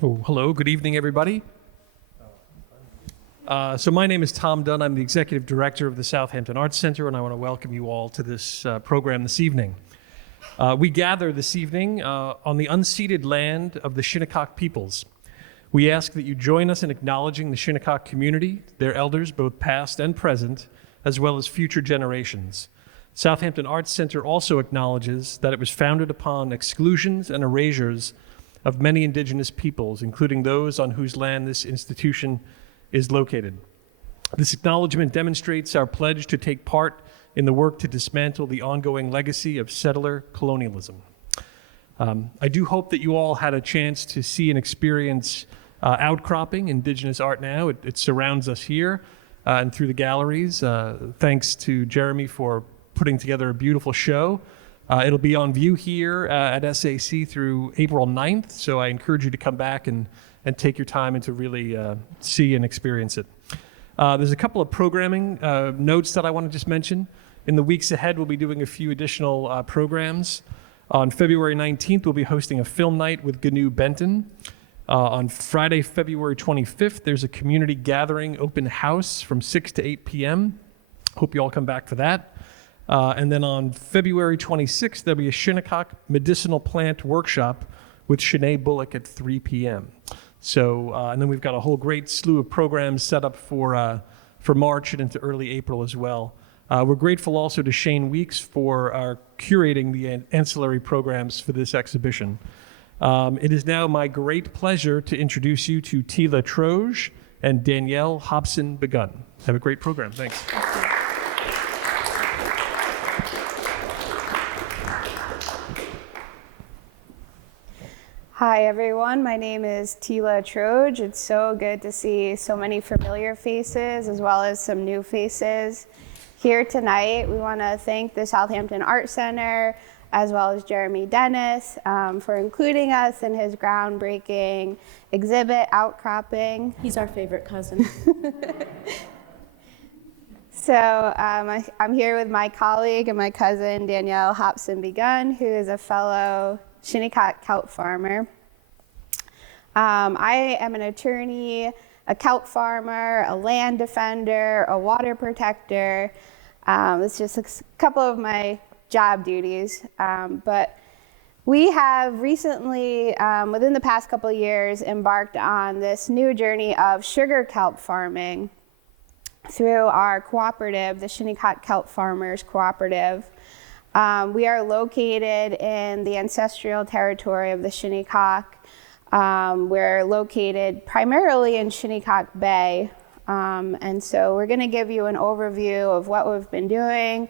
Oh, hello, good evening, everybody. So my name is Tom Dunn. I'm the Executive Director of the Southampton Arts Center, and I want to welcome you all to this program this evening. We gather this evening on the unceded land of the Shinnecock peoples. We ask that you join us in acknowledging the Shinnecock community, their elders, both past and present, as well as future generations. Southampton Arts Center also acknowledges that it was founded upon exclusions and erasures of many indigenous peoples, including those on whose land this institution is located. This acknowledgement demonstrates our pledge to take part in the work to dismantle the ongoing legacy of settler colonialism. I do hope that you all had a chance to see and experience Outcropping, Indigenous Art Now. It surrounds us here and through the galleries. Thanks to Jeremy for putting together a beautiful show. It'll be on view here at SAC through April 9th, so I encourage you to come back and take your time and to really see and experience it. There's a couple of programming notes that I want to just mention. In the weeks ahead, we'll be doing a few additional programs. On February 19th, we'll be hosting a film night with Gnu Benton. On Friday, February 25th, there's a community gathering open house from 6 to 8 p.m. Hope you all come back for that. And then on February 26th, there'll be a Shinnecock medicinal plant workshop with Shanae Bullock at 3 p.m. So, and then we've got a whole great slew of programs set up for March and into early April as well. We're grateful also to Shane Weeks for curating the ancillary programs for this exhibition. It is now my great pleasure to introduce you to Tela Troge and Danielle Hobson-Begun. Have a great program. Thanks. Hi everyone, my name is Tela Troge. It's so good to see so many familiar faces as well as some new faces here tonight. We want to thank the Southampton Art Center as well as Jeremy Dennis for including us in his groundbreaking exhibit, Outcropping. He's our favorite cousin. So I'm here with my colleague and my cousin, Danielle Hobson-Begun, who is a fellow Shinnecock Kelp Farmer. I am an attorney, a kelp farmer, a land defender, a water protector. It's just a couple of my job duties. But we have recently, within the past couple of years, embarked on this new journey of sugar kelp farming through our cooperative, the Shinnecock Kelp Farmers Cooperative. We are located in the ancestral territory of the Shinnecock. We're located primarily in Shinnecock Bay. And so we're going to give you an overview of what we've been doing,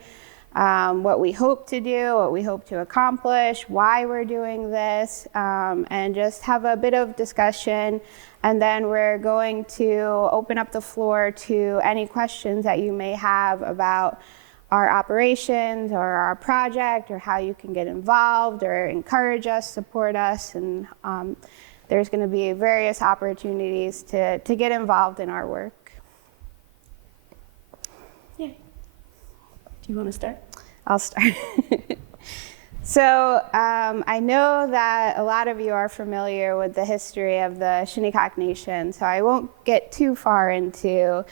what we hope to do, what we hope to accomplish, why we're doing this, and just have a bit of discussion. And then we're going to open up the floor to any questions that you may have about our operations or our project or how you can get involved or encourage us, support us. And there's going to be various opportunities to get involved in our work. Yay. Do you want to start? I'll start. So I know that a lot of you are familiar with the history of the Shinnecock Nation, so I won't get too far into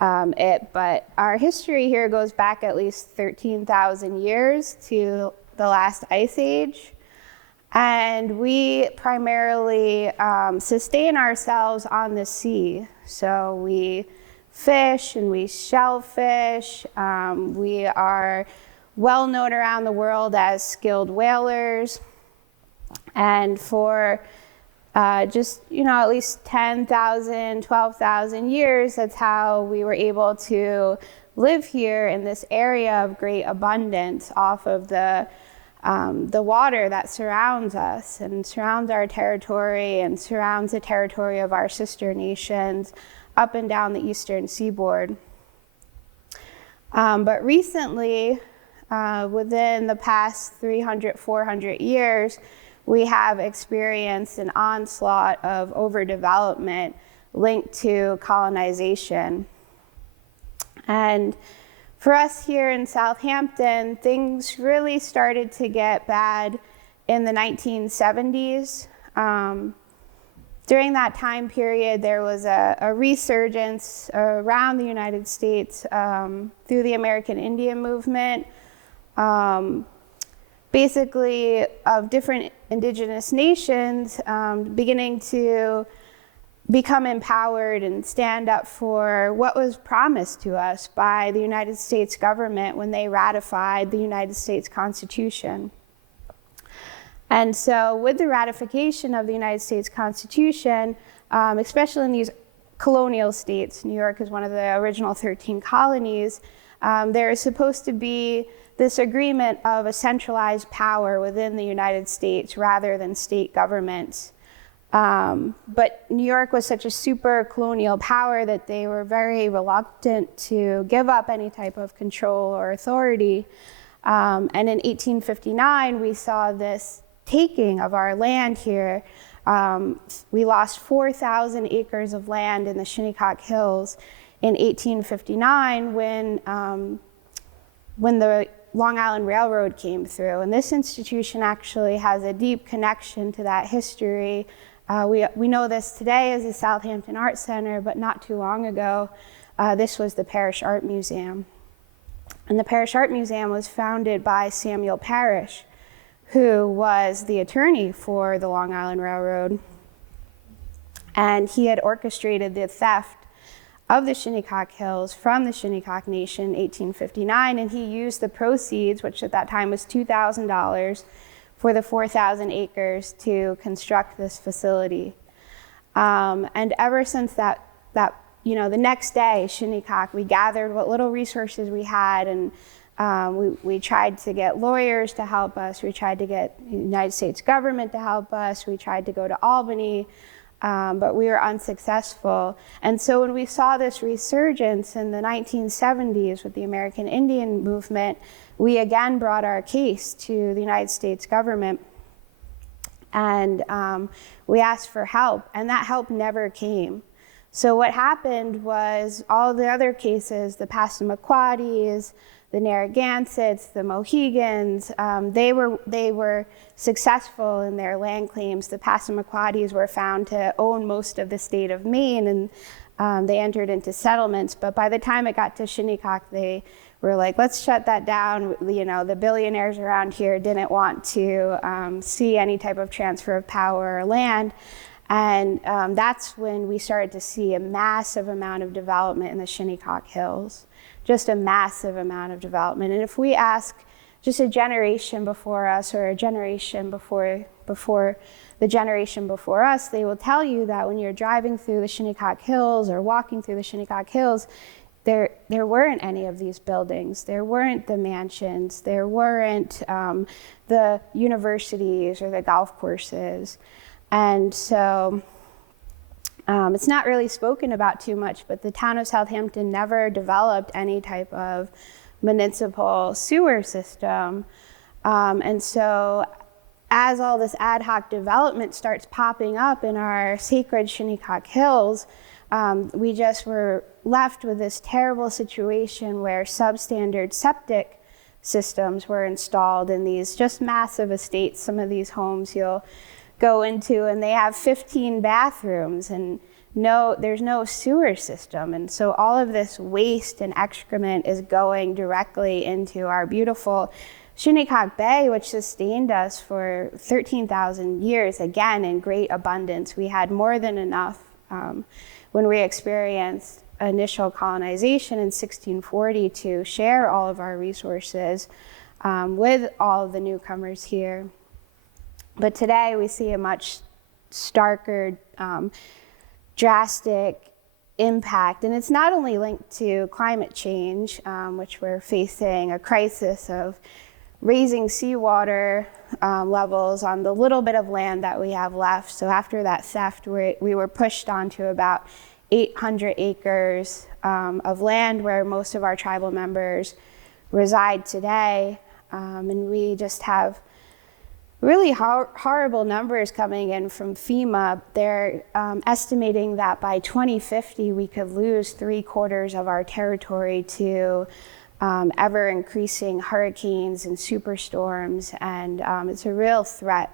it, but our history here goes back at least 13,000 years to the last ice age. And we primarily sustain ourselves on the sea. So we fish and we shellfish. We are well known around the world as skilled whalers. And for just, at least 10,000, 12,000 years, that's how we were able to live here in this area of great abundance off of the water that surrounds us and surrounds our territory and surrounds the territory of our sister nations up and down the eastern seaboard. But recently, within the past 300, 400 years, we have experienced an onslaught of overdevelopment linked to colonization. And for us here in Southampton, things really started to get bad in the 1970s. During that time period, there was a resurgence around the United States through the American Indian movement, basically of different indigenous nations beginning to become empowered and stand up for what was promised to us by the United States government when they ratified the United States Constitution. And so with the ratification of the United States Constitution, especially in these colonial states, New York is one of the original 13 colonies, there is supposed to be this agreement of a centralized power within the United States rather than state governments. But New York was such a super colonial power that they were very reluctant to give up any type of control or authority. And in 1859, we saw this taking of our land here. We lost 4,000 acres of land in the Shinnecock Hills in 1859 when the Long Island Railroad came through. And this institution actually has a deep connection to that history. We know this today as the Southampton Art Center, but not too long ago, this was the Parish Art Museum. And the Parish Art Museum was founded by Samuel Parish, who was the attorney for the Long Island Railroad. And he had orchestrated the theft of the Shinnecock Hills from the Shinnecock Nation in 1859, and he used the proceeds, which at that time was $2,000, for the 4,000 acres to construct this facility. And ever since that, the next day, Shinnecock, we gathered what little resources we had, and we tried to get lawyers to help us. We tried to get the United States government to help us. We tried to go to Albany, but we were unsuccessful. And so when we saw this resurgence in the 1970s with the American Indian movement, we again brought our case to the United States government. And we asked for help, and that help never came. So what happened was all the other cases, the Passamaquoddies, the Narragansetts, the Mohegans, they were successful in their land claims. The Passamaquoddies were found to own most of the state of Maine, and they entered into settlements. But by the time it got to Shinnecock, they were like, let's shut that down. The billionaires around here didn't want to see any type of transfer of power or land. And that's when we started to see a massive amount of development in the Shinnecock Hills. Just a massive amount of development. And if we ask just a generation before us or a generation before the generation before us, they will tell you that when you're driving through the Shinnecock Hills or walking through the Shinnecock Hills, there weren't any of these buildings. There weren't the mansions. There weren't the universities or the golf courses. And so it's not really spoken about too much, but the town of Southampton never developed any type of municipal sewer system. And so as all this ad hoc development starts popping up in our sacred Shinnecock Hills, we just were left with this terrible situation where substandard septic systems were installed in these just massive estates. Some of these homes you'll go into, and they have 15 bathrooms, and there's no sewer system. And so all of this waste and excrement is going directly into our beautiful Shinnecock Bay, which sustained us for 13,000 years, again, in great abundance. We had more than enough when we experienced initial colonization in 1640 to share all of our resources with all of the newcomers here. But today we see a much starker, drastic impact. And it's not only linked to climate change, which we're facing a crisis of raising seawater levels on the little bit of land that we have left. So after that theft, we were pushed onto about 800 acres of land where most of our tribal members reside today. And we just have really horrible numbers coming in from FEMA. They're estimating that by 2050, we could lose 3/4 of our territory to ever increasing hurricanes and superstorms, and it's a real threat.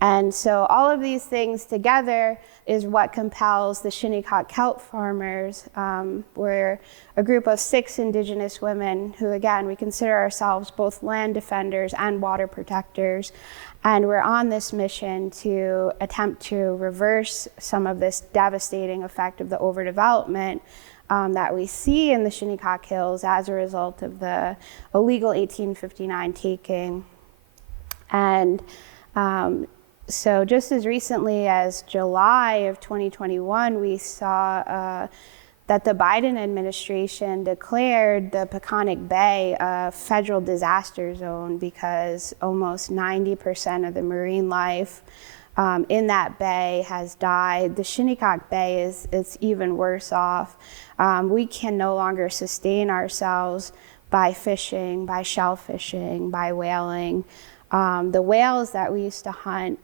And so all of these things together is what compels the Shinnecock Kelp Farmers. We're a group of 6 indigenous women who, again, we consider ourselves both land defenders and water protectors. And we're on this mission to attempt to reverse some of this devastating effect of the overdevelopment that we see in the Shinnecock Hills as a result of the illegal 1859 taking. And so just as recently as July of 2021, we saw that the Biden administration declared the Shinnecock Bay a federal disaster zone because almost 90% of the marine life in that bay has died. The Shinnecock Bay is even worse off. We can no longer sustain ourselves by fishing, by shellfishing, by whaling. The whales that we used to hunt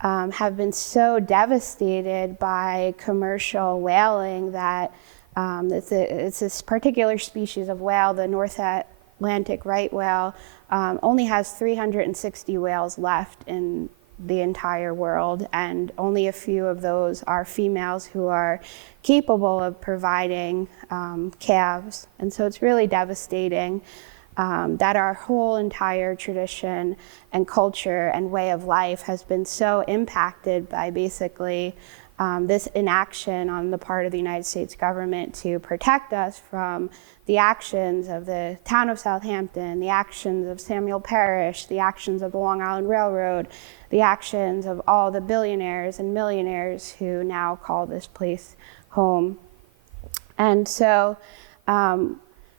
have been so devastated by commercial whaling that it's this particular species of whale, the North Atlantic right whale, only has 360 whales left in the entire world, and only a few of those are females who are capable of providing calves. And so it's really devastating that our whole entire tradition and culture and way of life has been so impacted by basically this inaction on the part of the United States government to protect us from the actions of the town of Southampton, the actions of Samuel Parish, the actions of the Long Island Railroad, the actions of all the billionaires and millionaires who now call this place home. And so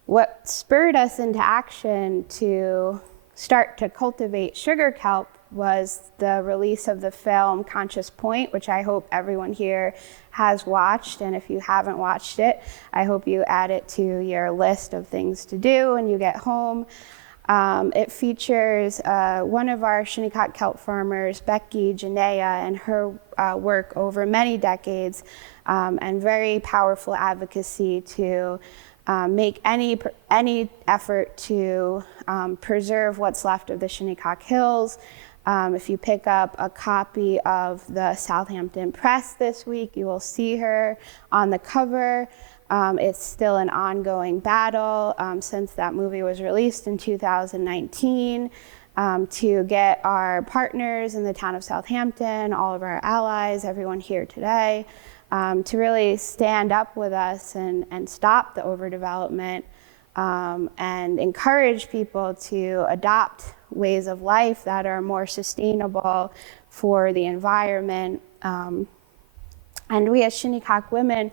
what spurred us into action to start to cultivate sugar kelp was the release of the film Conscious Point, which I hope everyone here has watched. And if you haven't watched it, I hope you add it to your list of things to do when you get home. It features one of our Shinnecock Kelp farmers, Becky Janea, and her work over many decades, and very powerful advocacy to make any effort to preserve what's left of the Shinnecock Hills. If you pick up a copy of the Southampton Press this week, you will see her on the cover. It's still an ongoing battle since that movie was released in 2019 to get our partners in the town of Southampton, all of our allies, everyone here today, to really stand up with us and stop the overdevelopment and encourage people to adopt ways of life that are more sustainable for the environment. And we as Shinnecock women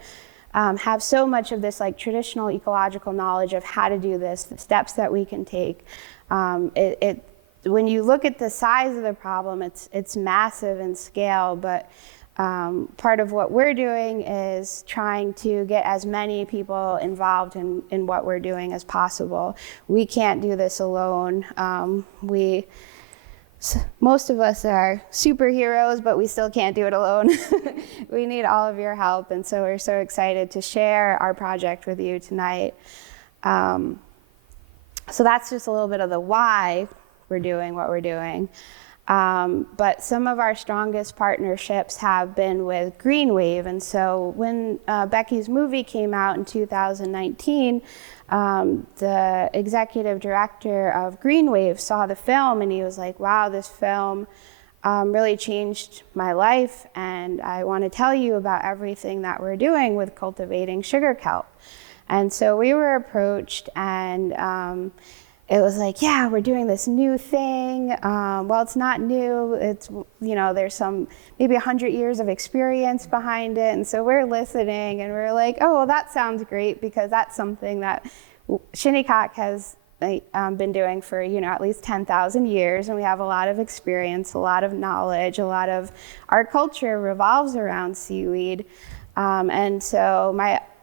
have so much of this like traditional ecological knowledge of how to do this, the steps that we can take. When you look at the size of the problem, it's massive in scale, but part of what we're doing is trying to get as many people involved in what we're doing as possible. We can't do this alone. Most of us are superheroes, but we still can't do it alone. We need all of your help, and so we're so excited to share our project with you tonight. So that's just a little bit of the why we're doing what we're doing. But some of our strongest partnerships have been with Green Wave. And so when Becky's movie came out in 2019, the executive director of Green Wave saw the film and he was like, wow, this film really changed my life. And I want to tell you about everything that we're doing with cultivating sugar kelp. And so we were approached and it was like, yeah, we're doing this new thing. Well, it's not new. It's, there's some maybe 100 years of experience behind it. And so we're listening and we're like, oh, well, that sounds great because that's something that Shinnecock has been doing for, at least 10,000 years. And we have a lot of experience, a lot of knowledge, a lot of our culture revolves around seaweed. And so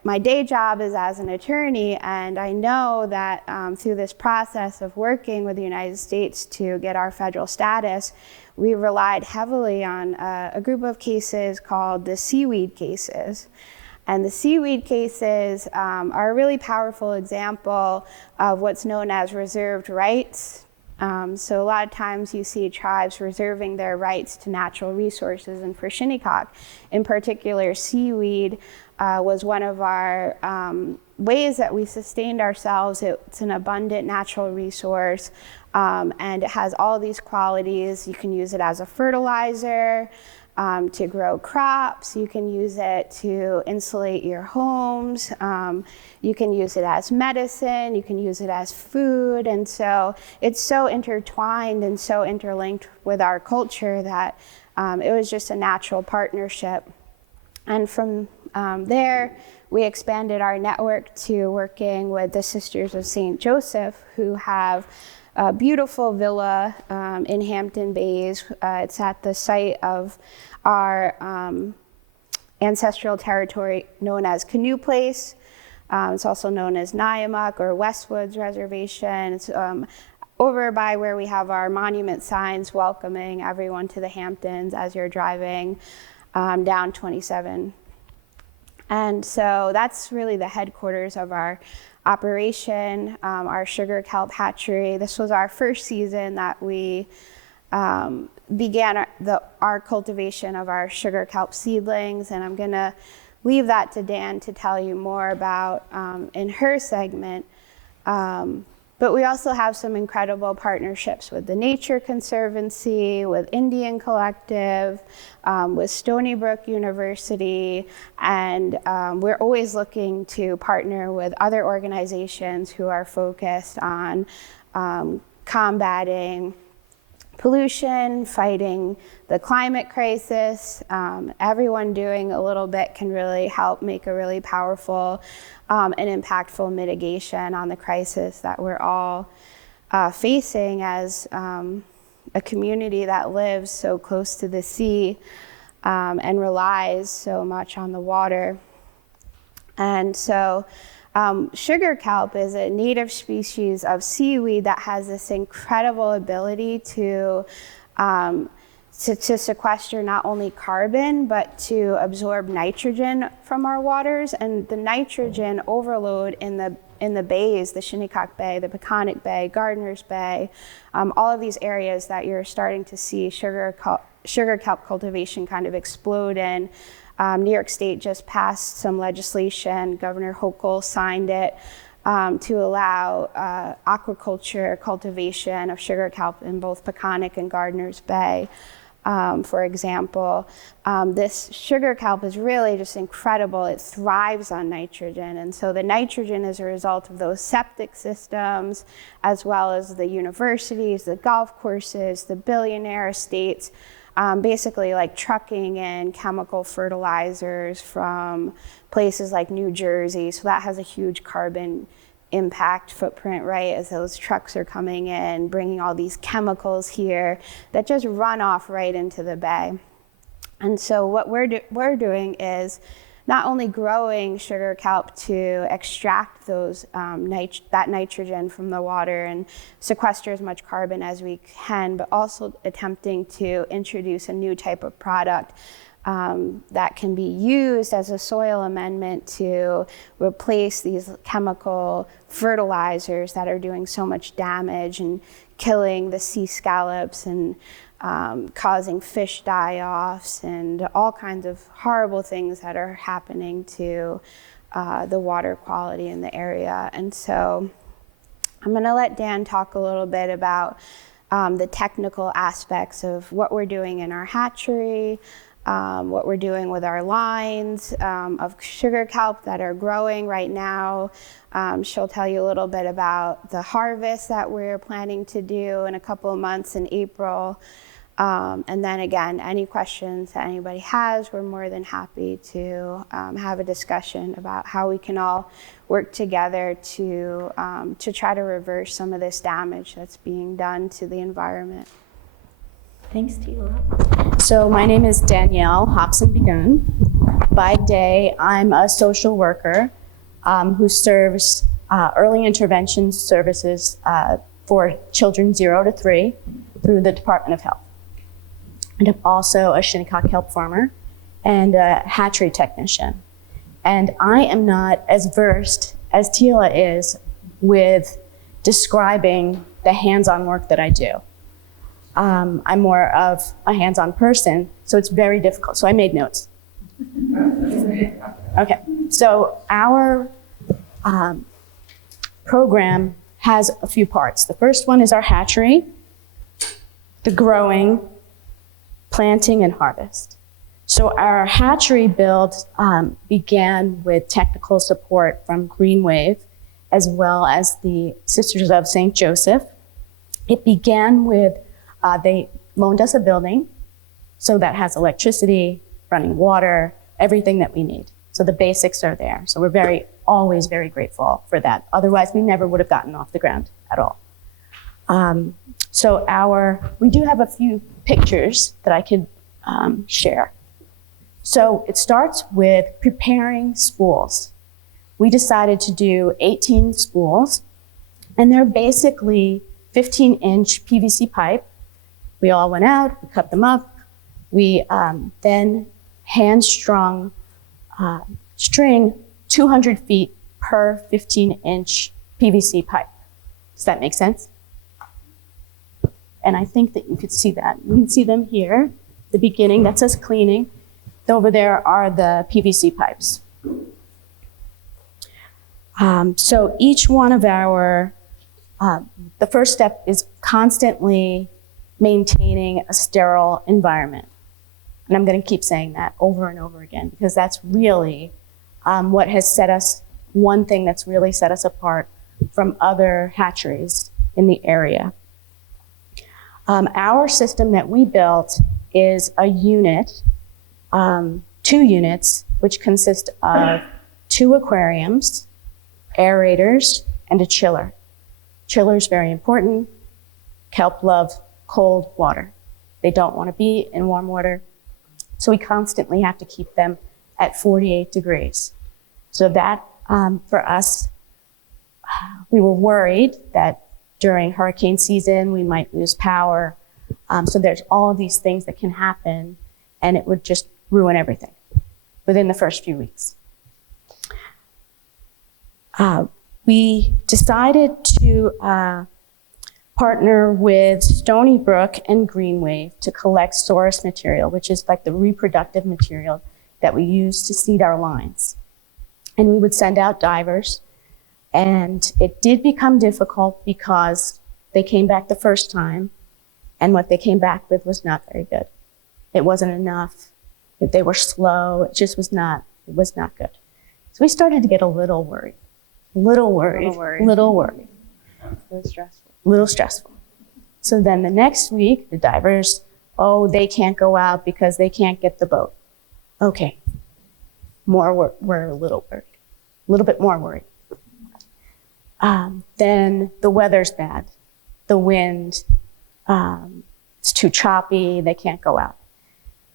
my day job is as an attorney, and I know that through this process of working with the United States to get our federal status, we relied heavily on a group of cases called the seaweed cases. And the seaweed cases are a really powerful example of what's known as reserved rights So a lot of times you see tribes reserving their rights to natural resources, and for Shinnecock in particular, seaweed was one of our ways that we sustained ourselves. It's an abundant natural resource, and it has all these qualities. You can use it as a fertilizer, to grow crops. You can use it to insulate your homes. You can use it as medicine. You can use it as food. And so it's so intertwined and so interlinked with our culture that it was just a natural partnership. And from there, we expanded our network to working with the Sisters of St. Joseph, who have a beautiful villa in Hampton Bays. It's at the site of our ancestral territory known as Canoe Place. It's also known as Nyamuck or Westwoods Reservation. It's over by where we have our monument signs welcoming everyone to the Hamptons as you're driving down 27. And so that's really the headquarters of our operation, our sugar kelp hatchery. This was our first season that we began our cultivation of our sugar kelp seedlings, and I'm gonna leave that to Dan to tell you more about in her segment. But we also have some incredible partnerships with the Nature Conservancy, with Indian Collective, with Stony Brook University, and we're always looking to partner with other organizations who are focused on combating pollution, fighting the climate crisis. Everyone doing a little bit can really help make a really powerful and impactful mitigation on the crisis that we're all facing as a community that lives so close to the sea and relies so much on the water. And so sugar kelp is a native species of seaweed that has this incredible ability to sequester not only carbon, but to absorb nitrogen from our waters. And the nitrogen overload in the bays, the Shinnecock Bay, the Peconic Bay, Gardiner's Bay, all of these areas that you're starting to see sugar kelp cultivation kind of explode in. New York State just passed some legislation. Governor Hochul signed it to allow aquaculture cultivation of sugar kelp in both Peconic and Gardiner's Bay. For example, this sugar kelp is really just incredible. It thrives on nitrogen. And so the nitrogen is a result of those septic systems, as well as the universities, the golf courses, the billionaire estates, basically like trucking in chemical fertilizers from places like New Jersey. So that has a huge carbon impact footprint, right? As those trucks are coming in, bringing all these chemicals here that just run off right into the bay. And so what we're doing is not only growing sugar kelp to extract those that nitrogen from the water and sequester as much carbon as we can, but also attempting to introduce a new type of product that can be used as a soil amendment to replace these chemical fertilizers that are doing so much damage and killing the sea scallops and causing fish die-offs and all kinds of horrible things that are happening to the water quality in the area. And so I'm gonna let Dan talk a little bit about the technical aspects of what we're doing in our hatchery, what we're doing with our lines of sugar kelp that are growing right now. She'll tell you a little bit about the harvest that we're planning to do in a couple of months in April. And then again, any questions that anybody has, we're more than happy to have a discussion about how we can all work together to try to reverse some of this damage that's being done to the environment. Thanks, Tela. So my name is Danielle Hobson-Begun. By day, I'm a social worker who serves early intervention services for children 0 to 3 through the Department of Health. And I'm also a Shinnecock Kelp farmer and a hatchery technician. And I am not as versed as Tela is with describing the hands-on work that I do. I'm more of a hands-on person, so it's very difficult. So I made notes. Okay, so our program has a few parts. The first one is our hatchery, the growing, planting, and harvest. So our hatchery build began with technical support from Green Wave, as well as the Sisters of St. Joseph. It began with, they loaned us a building, so that has electricity, running water, everything that we need. So the basics are there. So we're always very grateful for that. Otherwise, we never would have gotten off the ground at all. We do have a few pictures that I could share. So it starts with preparing spools. We decided to do 18 spools, and they're basically 15-inch PVC pipe. We all went out, we cut them up. We then hand-strung string 200 feet per 15-inch PVC pipe. Does that make sense? And I think that you could see that. You can see them here, the beginning, that says cleaning. Over there are the PVC pipes. So each one of our, the first step is constantly maintaining a sterile environment. And I'm going to keep saying that over and over again, because that's really what has set us, one thing that's really set us apart from other hatcheries in the area. Our system that we built is a unit, 2 units, which consist of 2 aquariums, aerators, and a chiller. Chiller is very important. Kelp love cold water. They don't want to be in warm water. So we constantly have to keep them at 48 degrees. So that, for us, we were worried that during hurricane season, we might lose power. So there's all of these things that can happen, and it would just ruin everything within the first few weeks. We decided to partner with Stony Brook and Green Wave to collect source material, which is like the reproductive material that we use to seed our lines. And we would send out divers, and it did become difficult because they came back the first time, and what they came back with was not very good. It wasn't enough. They were slow. It just was not good. So we started to get a little worried. Little worried. Little stressful. So then the next week, the divers, they can't go out because they can't get the boat. Okay, we're a little worried, a little bit more worried. Then the weather's bad. The wind, it's too choppy, they can't go out.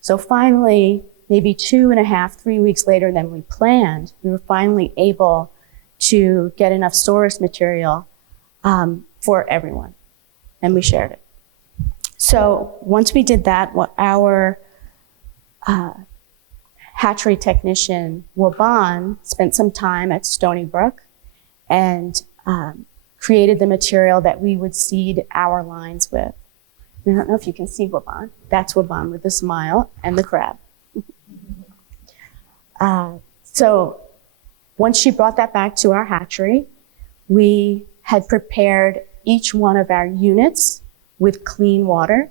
So finally, maybe 2.5, 3 weeks later than we planned, we were finally able to get enough source material for everyone, and we shared it. So once we did that, our hatchery technician, Waban, spent some time at Stony Brook and created the material that we would seed our lines with. I don't know if you can see Waban. That's Waban with the smile and the crab. So once she brought that back to our hatchery, we had prepared each one of our units with clean water,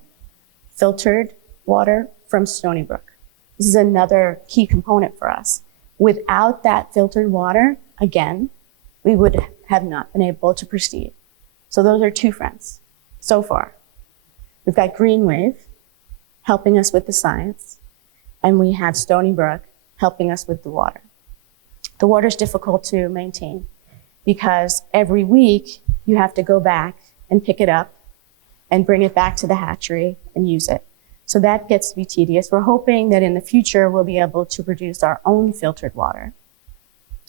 filtered water from Stony Brook. This is another key component for us. Without that filtered water, again, we would have not been able to proceed. So those are 2 friends so far. We've got Green Wave helping us with the science, and we have Stony Brook helping us with the water. The water is difficult to maintain because every week you have to go back and pick it up and bring it back to the hatchery and use it. So that gets to be tedious. We're hoping that in the future we'll be able to produce our own filtered water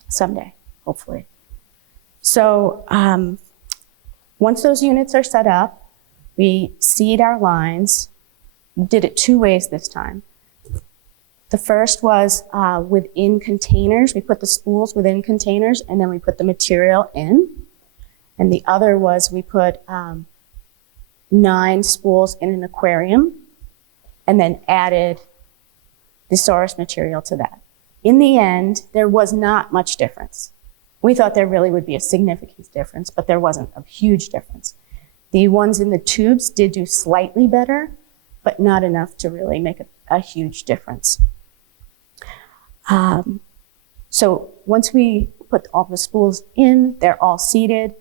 someday, hopefully. So once those units are set up, we seed our lines. We did it 2 ways this time. The first was within containers. We put the spools within containers, and then we put the material in. And the other was we put 9 spools in an aquarium and then added the source material to that. In the end, there was not much difference. We thought there really would be a significant difference, but there wasn't a huge difference. The ones in the tubes did do slightly better, but not enough to really make a huge difference. So once we put all the spools in, they're all seeded.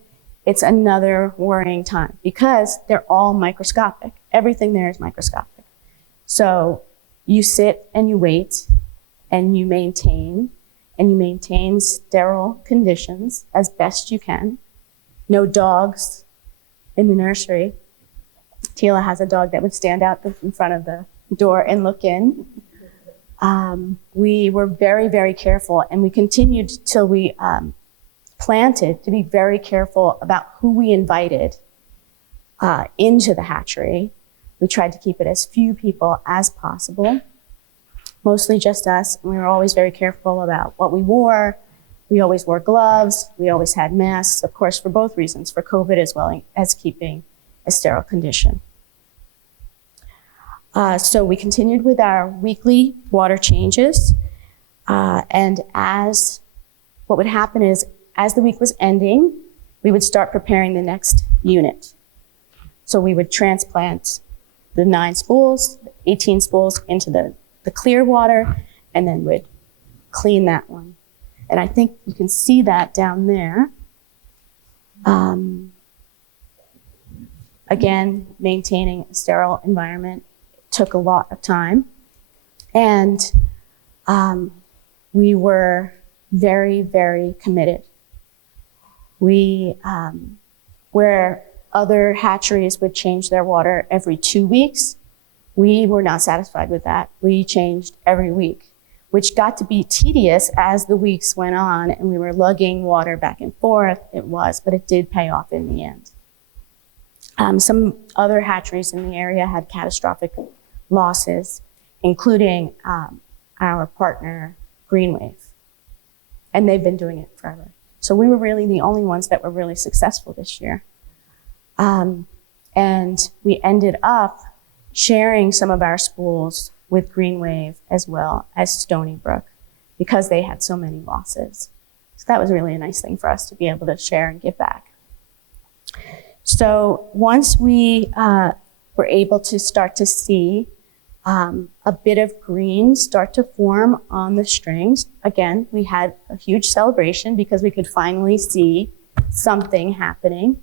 It's another worrying time because they're all microscopic. Everything there is microscopic. So you sit and you wait and you maintain sterile conditions as best you can. No dogs in the nursery. Tela has a dog that would stand out in front of the door and look in. We were very, very careful, and we continued till we planted to be very careful about who we invited into the hatchery. We tried to keep it as few people as possible, mostly just us. And we were always very careful about what we wore. We always wore gloves. We always had masks, of course, for both reasons, for COVID as well as keeping a sterile condition. So we continued with our weekly water changes. And what would happen is, as the week was ending, we would start preparing the next unit. So we would transplant the 9 spools, 18 spools into the clear water, and then would clean that one. And I think you can see that down there. Again, maintaining a sterile environment took a lot of time. And we were very, very committed. Where other hatcheries would change their water every 2 weeks, we were not satisfied with that. We changed every week, which got to be tedious as the weeks went on and we were lugging water back and forth. But it did pay off in the end. Some other hatcheries in the area had catastrophic losses, including our partner, Greenwave. And they've been doing it forever. So we were really the only ones that were really successful this year. And we ended up sharing some of our spools with Greenwave as well as Stony Brook because they had so many losses. So that was really a nice thing for us to be able to share and give back. So once we were able to start to see a bit of green start to form on the strings, again, we had a huge celebration because we could finally see something happening.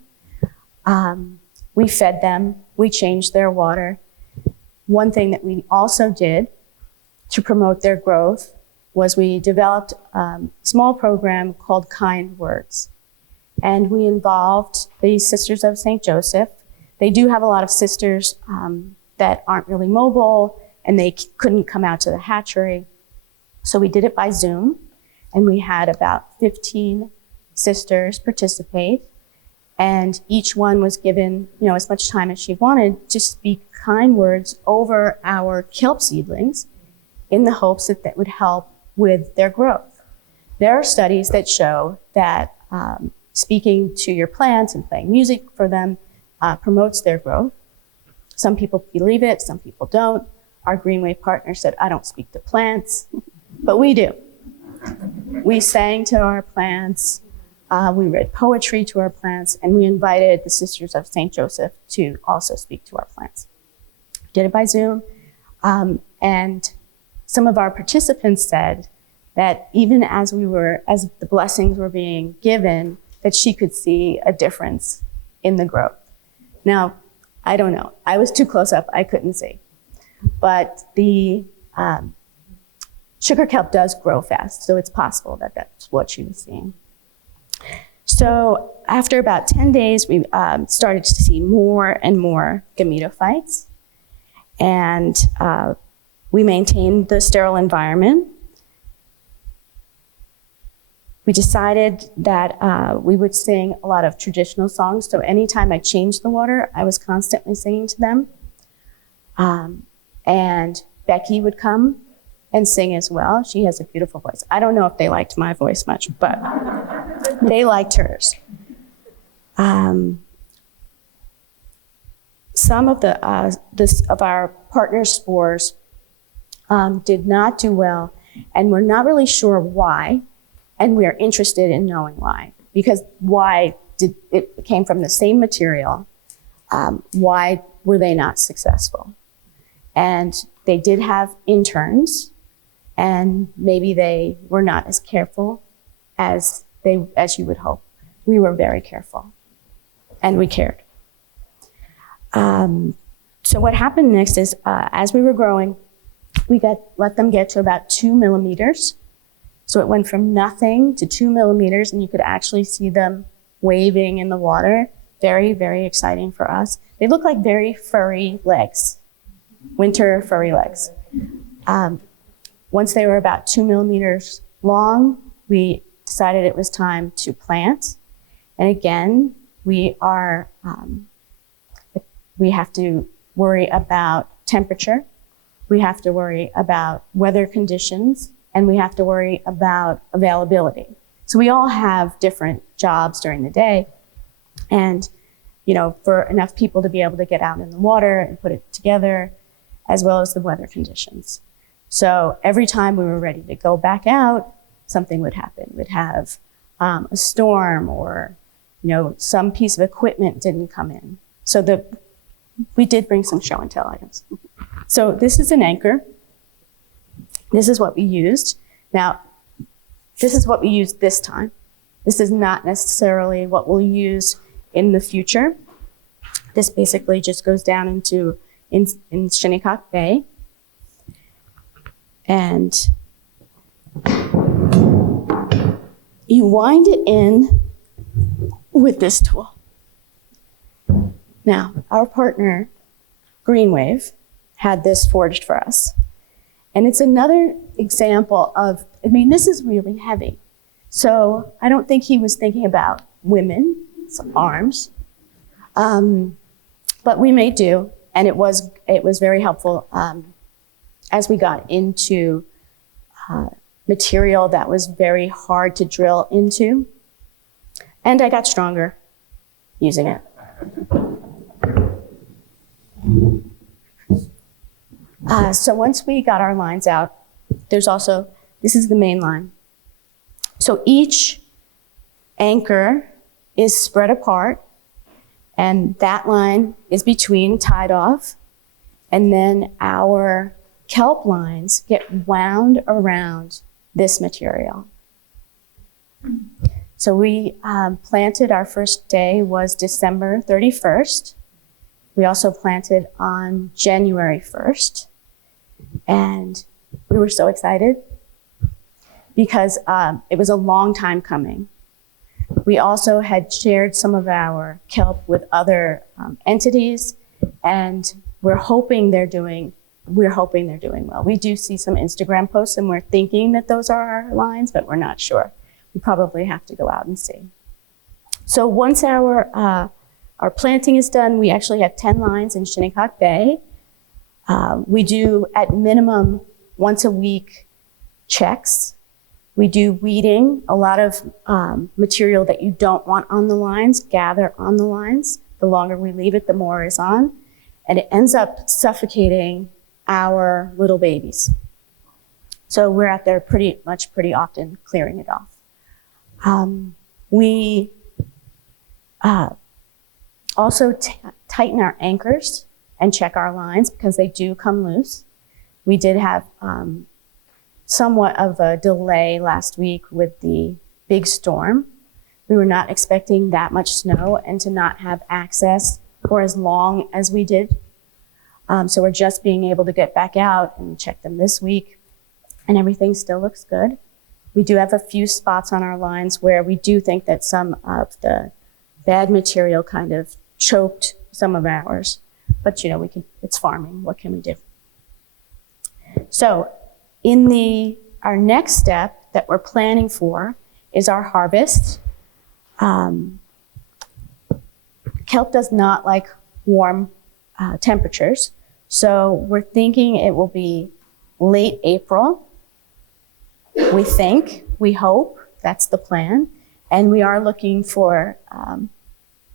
We fed them, we changed their water. One thing that we also did to promote their growth was we developed a small program called Kind Words. And we involved the Sisters of St. Joseph. They do have a lot of sisters that aren't really mobile and they couldn't come out to the hatchery. So we did it by Zoom and we had about 15 sisters participate. And each one was given, as much time as she wanted to speak kind words over our kelp seedlings in the hopes that that would help with their growth. There are studies that show that speaking to your plants and playing music for them promotes their growth. Some people believe it, some people don't. Our Greenway partner said, I don't speak to plants, but we do. We sang to our plants. We read poetry to our plants, and we invited the Sisters of St. Joseph to also speak to our plants. Did it by Zoom, and some of our participants said that even as the blessings were being given, that she could see a difference in the growth. Now, I don't know. I was too close up. I couldn't see. But the sugar kelp does grow fast, so it's possible that that's what she was seeing. So after about 10 days, we started to see more and more gametophytes. And we maintained the sterile environment. We decided that we would sing a lot of traditional songs. So anytime I changed the water, I was constantly singing to them. And Becky would come and sing as well. She has a beautiful voice. I don't know if they liked my voice much, but they liked hers. some of of our partner spores did not do well, and we're not really sure why, and we are interested in knowing why. Because why did it came from the same material? Why were they not successful? And they did have interns, and maybe they were not as careful as you would hope. We were very careful, and we cared. So what happened next is, as we were growing, we let them get to about 2 millimeters. So it went from nothing to 2 millimeters, and you could actually see them waving in the water. Very, very exciting for us. They look like very furry legs, winter furry legs. Once they were about 2 millimeters long, we decided it was time to plant. And again, we have to worry about temperature. We have to worry about weather conditions, and we have to worry about availability. So we all have different jobs during the day. And, for enough people to be able to get out in the water and put it together, as well as the weather conditions. So every time we were ready to go back out, something would happen. We'd have a storm, or, some piece of equipment didn't come in. So we did bring some show and tell items. So this is an anchor. This is what we used. Now, this is what we used this time. This is not necessarily what we'll use in the future. This basically just goes down in Shinnecock Bay. And you wind it in with this tool. Now, our partner, Greenwave, had this forged for us. And it's another example of, this is really heavy. So I don't think he was thinking about women's arms, but we may do. And it was very helpful as we got into material that was very hard to drill into. And I got stronger using it. So once we got our lines out, this is the main line. So each anchor is spread apart, and that line is between, tied off, and then our kelp lines get wound around this material. So we planted, our first day was December 31st. We also planted on January 1st. And we were so excited because it was a long time coming. We also had shared some of our kelp with other entities, and we're hoping they're doing well. We do see some Instagram posts, and we're thinking that those are our lines, but we're not sure. We probably have to go out and see. So once our planting is done, we actually have 10 lines in Shinnecock Bay. We do, at minimum, once a week checks. We do weeding. A lot of material that you don't want on the lines gather on the lines. The longer we leave it, the more is on. And it ends up suffocating our little babies. So we're out there pretty often clearing it off. We also tighten our anchors and check our lines because they do come loose. We did have somewhat of a delay last week with the big storm. We were not expecting that much snow and to not have access for as long as we did. So we're just being able to get back out and check them this week, and everything still looks good. We do have a few spots on our lines where we do think that some of the bad material kind of choked some of ours. But it's farming, what can we do? So our next step that we're planning for is our harvest. Kelp does not like warm temperatures. So we're thinking it will be late April. We hope, that's the plan. And we are looking for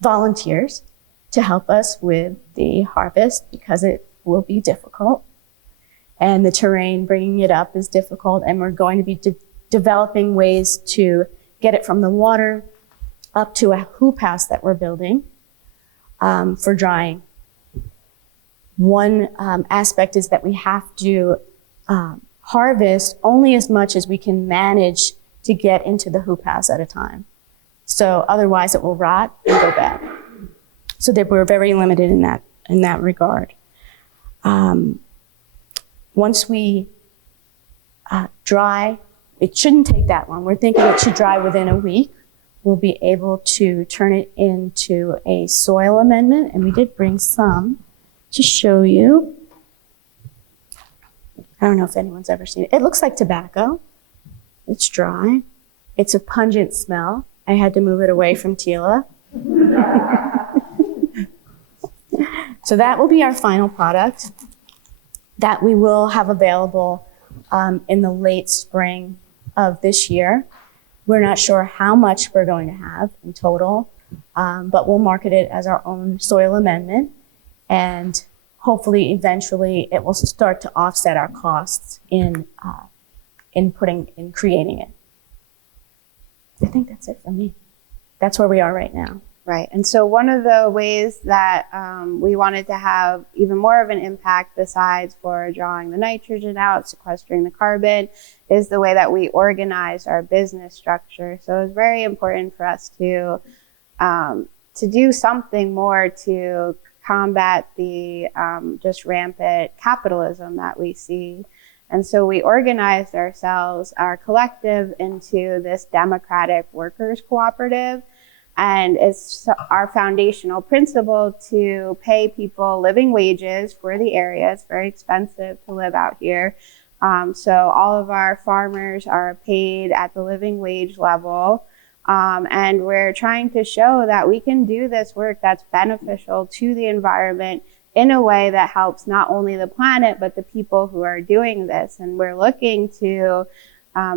volunteers. to help us with the harvest because it will be difficult. And the terrain, bringing it up is difficult. And we're going to be developing ways to get it from the water up to a hoop house that we're building for drying. One aspect is that we have to harvest only as much as we can manage to get into the hoop house at a time. So otherwise it will rot and go bad. So that we're very limited in that regard. Once we dry, it shouldn't take that long. We're thinking it should dry within a week. We'll be able to turn it into a soil amendment, and we did bring some to show you. I don't know if anyone's ever seen it. It looks like tobacco. It's dry. It's a pungent smell. I had to move it away from Tela. So that will be our final product that we will have available in the late spring of this year. We're not sure how much we're going to have in total, but we'll market it as our own soil amendment, and hopefully eventually it will start to offset our costs in creating it. I think that's it for me. That's where we are right now. Right. And so one of the ways that we wanted to have even more of an impact besides for drawing the nitrogen out, sequestering the carbon, is the way that we organize our business structure. So it's very important for us to do something more to combat the just rampant capitalism that we see. And so we organized ourselves, our collective, into this democratic workers cooperative. And it's our foundational principle to pay people living wages for the area. It's very expensive to live out here. So all of our farmers are paid at the living wage level. And we're trying to show that we can do this work that's beneficial to the environment in a way that helps not only the planet, but the people who are doing this. And we're looking to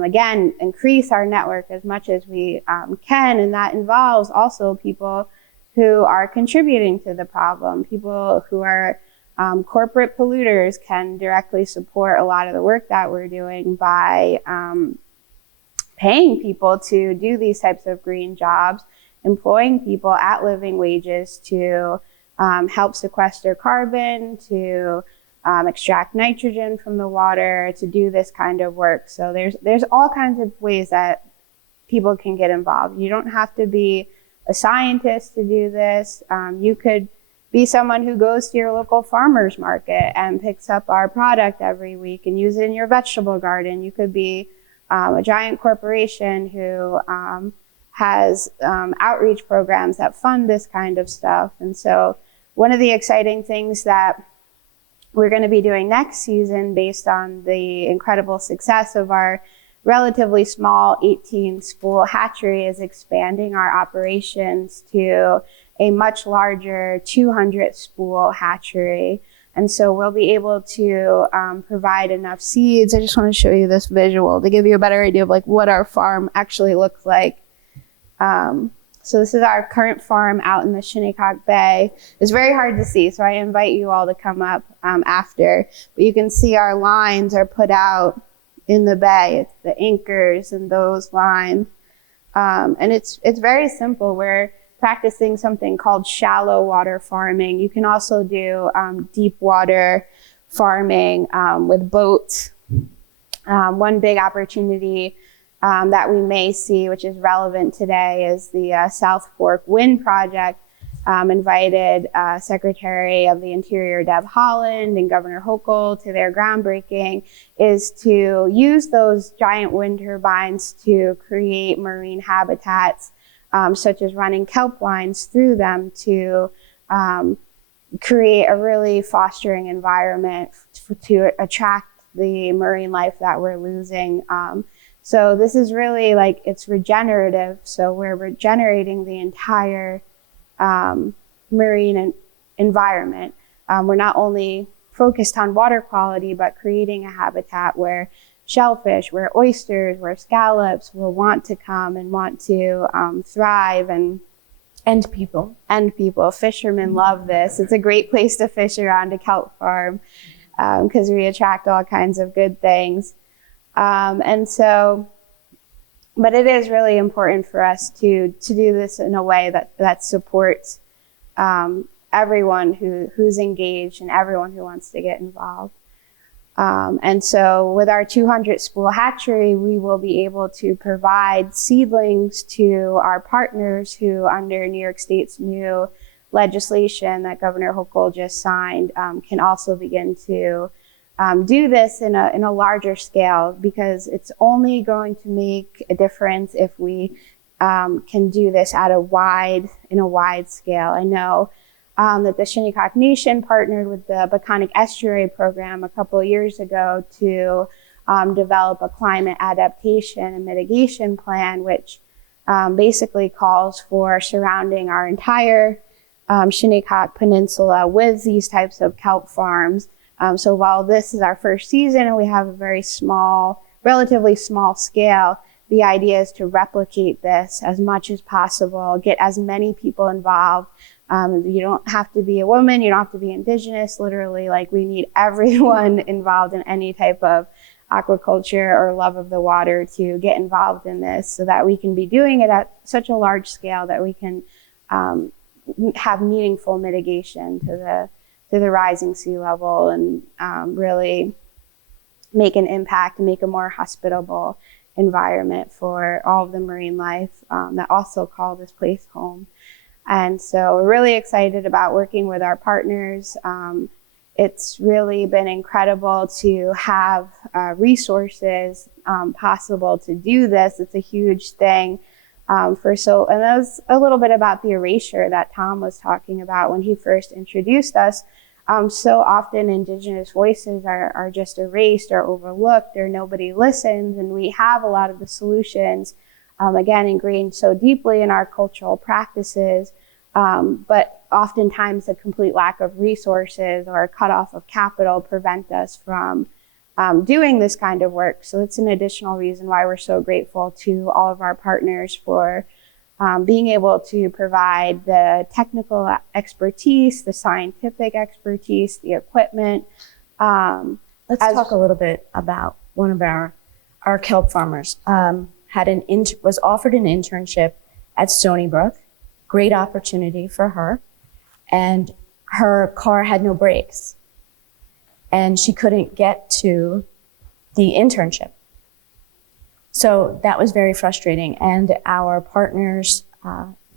again, increase our network as much as we can. And that involves also people who are contributing to the problem. People who are corporate polluters can directly support a lot of the work that we're doing by paying people to do these types of green jobs, employing people at living wages to help sequester carbon, to extract nitrogen from the water, to do this kind of work. So there's all kinds of ways that people can get involved. You don't have to be a scientist to do this. You could be someone who goes to your local farmer's market and picks up our product every week and use it in your vegetable garden. You could be a giant corporation who has outreach programs that fund this kind of stuff. And so one of the exciting things that we're going to be doing next season, based on the incredible success of our relatively small 18-spool hatchery, is expanding our operations to a much larger 200-spool hatchery. And so we'll be able to provide enough seeds. I just want to show you this visual to give you a better idea of like what our farm actually looks like. So this is our current farm out in the Shinnecock Bay. It's very hard to see, so I invite you all to come up after. But you can see our lines are put out in the bay. It's the anchors and those lines. And it's very simple. We're practicing something called shallow water farming. You can also do deep water farming with boats. One big opportunity that we may see, which is relevant today, is the South Fork Wind Project. Invited Secretary of the Interior Deb Haaland and Governor Hochul to their groundbreaking, is to use those giant wind turbines to create marine habitats, such as running kelp lines through them to create a really fostering environment to attract the marine life that we're losing. So this is really like, it's regenerative. So we're regenerating the entire marine environment. We're not only focused on water quality, but creating a habitat where shellfish, where oysters, where scallops will want to come and want to thrive. And And people. And people. Fishermen love this. It's a great place to fish around a kelp farm because we attract all kinds of good things. But it is really important for us to do this in a way that supports everyone who's engaged and everyone who wants to get involved. And so with our 200 spool hatchery, we will be able to provide seedlings to our partners who, under New York State's new legislation that Governor Hochul just signed, can also begin to do this in a larger scale, because it's only going to make a difference if we can do this in a wide scale. I know that the Shinnecock Nation partnered with the Baconic Estuary Program a couple of years ago to develop a climate adaptation and mitigation plan, which basically calls for surrounding our entire Shinnecock Peninsula with these types of kelp farms. So while this is our first season and we have a very relatively small scale, the idea is to replicate this as much as possible, get as many people involved. You don't have to be a woman, you don't have to be indigenous, literally, like we need everyone involved in any type of aquaculture or love of the water to get involved in this, so that we can be doing it at such a large scale that we can have meaningful mitigation to the rising sea level and really make an impact and make a more hospitable environment for all of the marine life that also call this place home. And so we're really excited about working with our partners. It's really been incredible to have resources possible to do this. It's a huge thing. And that was a little bit about the erasure that Tom was talking about when he first introduced us. So often indigenous voices are just erased or overlooked, or nobody listens, and we have a lot of the solutions, again, ingrained so deeply in our cultural practices, but oftentimes a complete lack of resources or a cutoff of capital prevent us from doing this kind of work. So it's an additional reason why we're so grateful to all of our partners for being able to provide the technical expertise, the scientific expertise, the equipment. Let's talk a little bit about one of our kelp farmers. Was offered an internship at Stony Brook. Great opportunity for her. And her car had no brakes. And she couldn't get to the internship. So that was very frustrating. And our partners,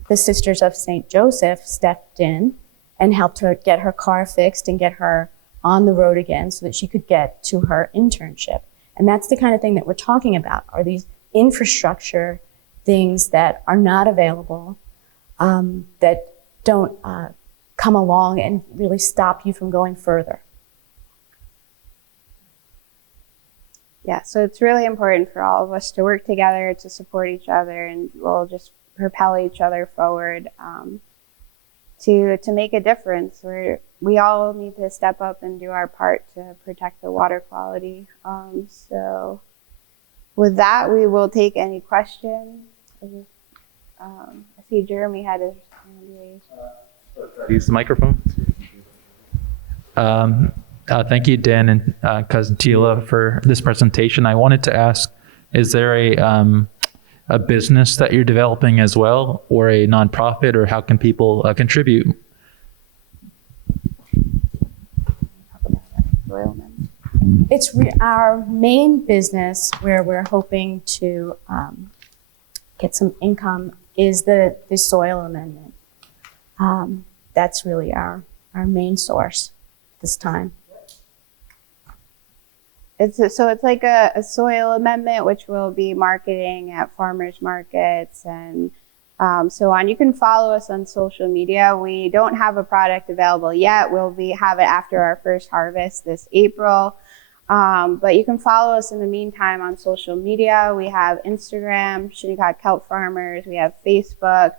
the Sisters of St. Joseph, stepped in and helped her get her car fixed and get her on the road again so that she could get to her internship. And that's the kind of thing that we're talking about, are these infrastructure things that are not available, that don't come along and really stop you from going further. Yeah, so it's really important for all of us to work together, to support each other, and we'll just propel each other forward to make a difference. We all need to step up and do our part to protect the water quality. So with that, we will take any questions. I see Jeremy had his hand raised. Use the microphone. Thank you, Dan and Cousin Tela, for this presentation. I wanted to ask, is there a business that you're developing as well, or a nonprofit, or how can people contribute? It's our main business where we're hoping to get some income is the soil amendment. That's really our main source this time. It's like a soil amendment, which we'll be marketing at farmers markets and so on. You can follow us on social media. We don't have a product available yet. We'll have it after our first harvest this April. But you can follow us in the meantime on social media. We have Instagram, Shinnecock Kelp Farmers. We have Facebook.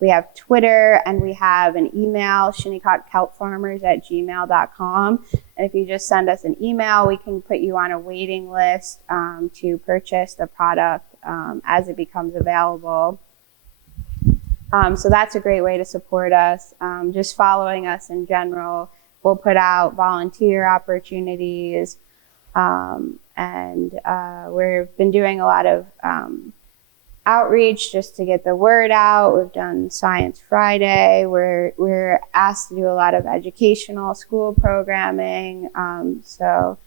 We have Twitter, and we have an email, shinnecockkelpfarmers@gmail.com. And if you just send us an email, we can put you on a waiting list to purchase the product as it becomes available. So that's a great way to support us. Just following us in general. We'll put out volunteer opportunities. And we've been doing a lot of outreach just to get the word out. We've done Science Friday. We're asked to do a lot of educational school programming. So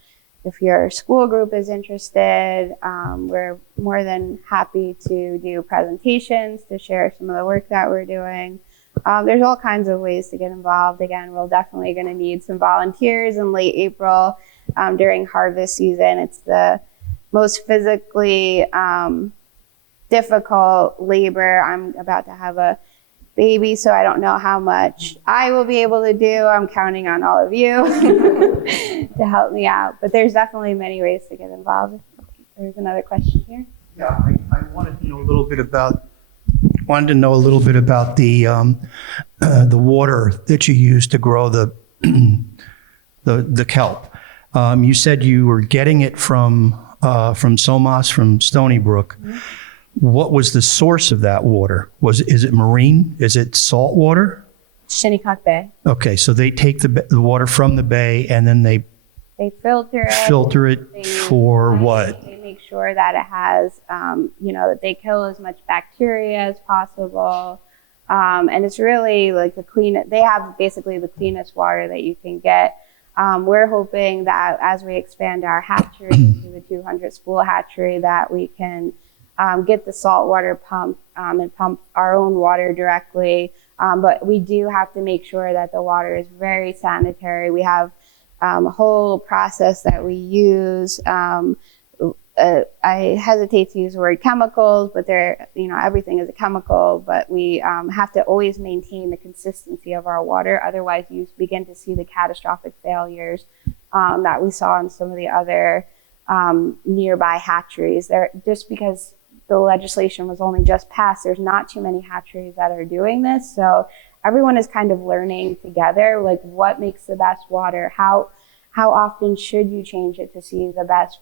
if your school group is interested, we're more than happy to do presentations to share some of the work that we're doing. There's all kinds of ways to get involved. Again, we're definitely going to need some volunteers in late April during harvest season. It's the most physically difficult labor. I'm about to have a baby, so I don't know how much I will be able to do. I'm counting on all of you to help me out. But there's definitely many ways to get involved. There's another question here. Yeah, I wanted to know a little bit about the water that you use to grow the kelp. You said you were getting it from Somos, from Stony Brook. Mm-hmm. What was the source of that water? Is it marine? Is it salt water? Shinnecock Bay. Okay, so they take the water from the bay and then they filter it. Filter it for what? They make sure that it has, that they kill as much bacteria as possible. And it's really like they have basically the cleanest water that you can get. We're hoping that as we expand our hatchery to the 200 spool hatchery, that we can get the saltwater pump and pump our own water directly. But we do have to make sure that the water is very sanitary. We have a whole process that we use. I hesitate to use the word chemicals, but everything is a chemical, but we have to always maintain the consistency of our water. Otherwise, you begin to see the catastrophic failures that we saw in some of the other nearby hatcheries. Just because the legislation was only just passed, there's not too many hatcheries that are doing this. So everyone is kind of learning together, like what makes the best water, how often should you change it to see the best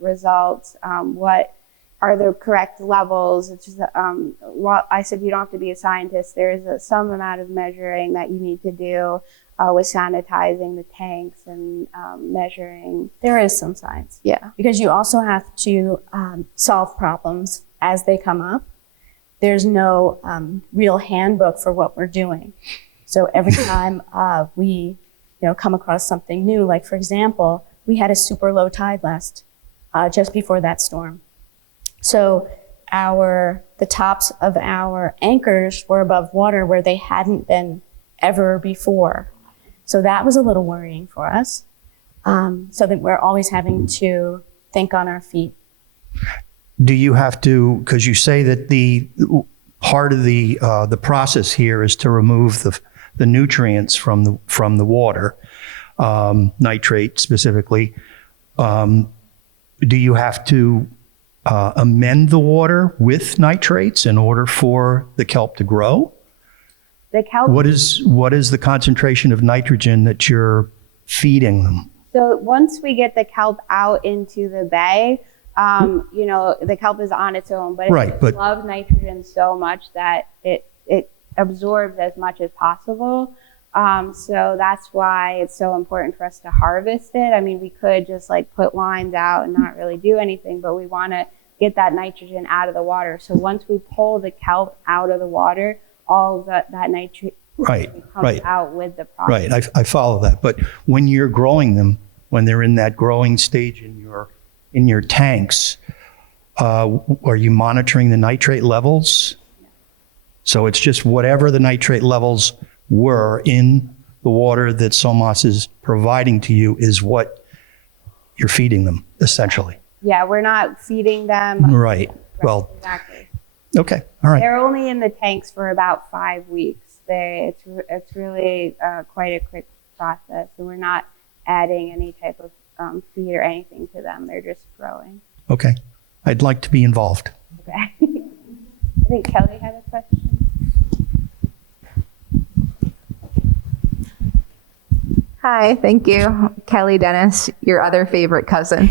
results, what are the correct levels. It's just, I said you don't have to be a scientist. There's some amount of measuring that you need to do with sanitizing the tanks and measuring. There is some science. Yeah. Because you also have to solve problems as they come up. There's no real handbook for what we're doing. So every time we come across something new, like for example, we had a super low tide just before that storm. So the tops of our anchors were above water where they hadn't been ever before. So that was a little worrying for us. So that we're always having to think on our feet. Do you have to, because you say that the part of the process here is to remove the nutrients from the water, nitrate specifically. Do you have to amend the water with nitrates in order for the kelp to grow? The kelp. What is the concentration of nitrogen that you're feeding them? So once we get the kelp out into the bay, the kelp is on its own, but it loves nitrogen so much that it absorbs as much as possible. So that's why it's so important for us to harvest it. I mean, we could just put lines out and not really do anything, but we want to get that nitrogen out of the water. So once we pull the kelp out of the water, all of that nitrogen comes out with the process. Right, I follow that. But when you're growing them, when they're in that growing stage in your tanks, are you monitoring the nitrate levels? No. So it's just whatever the nitrate levels were in the water that Somos is providing to you is what you're feeding them, essentially. Yeah, we're not feeding them. Right. Well, exactly. Okay. All right. They're only in the tanks for about 5 weeks. It's really quite a quick process, and we're not adding any type of feed or anything to them. They're just growing. Okay. I'd like to be involved. Okay. I think Kelly had a question. Hi, thank you. Kelly Dennis, your other favorite cousin.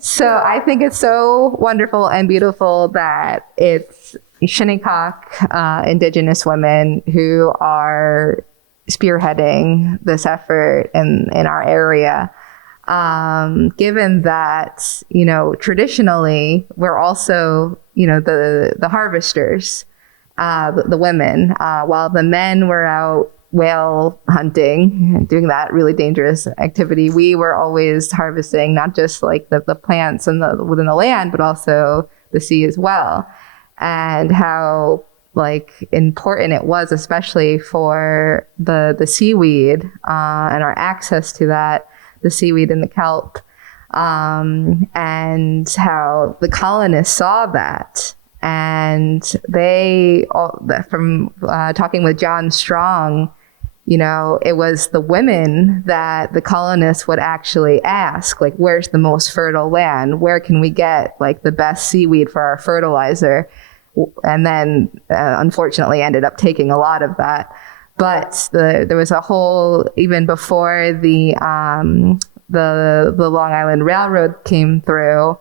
So I think it's so wonderful and beautiful that it's Shinnecock indigenous women who are spearheading this effort in our area. Given that, traditionally we're also, the harvesters, the women, while the men were out whale hunting, doing that really dangerous activity, we were always harvesting not just like the plants and within the land, but also the sea as well. And how like important it was, especially for the seaweed and our access to that, the seaweed and the kelp, and how the colonists saw that. And they, from talking with John Strong, it was the women that the colonists would actually ask, like, where's the most fertile land? Where can we get like the best seaweed for our fertilizer? And then unfortunately ended up taking a lot of that. But there was a whole, even before the Long Island Railroad came through,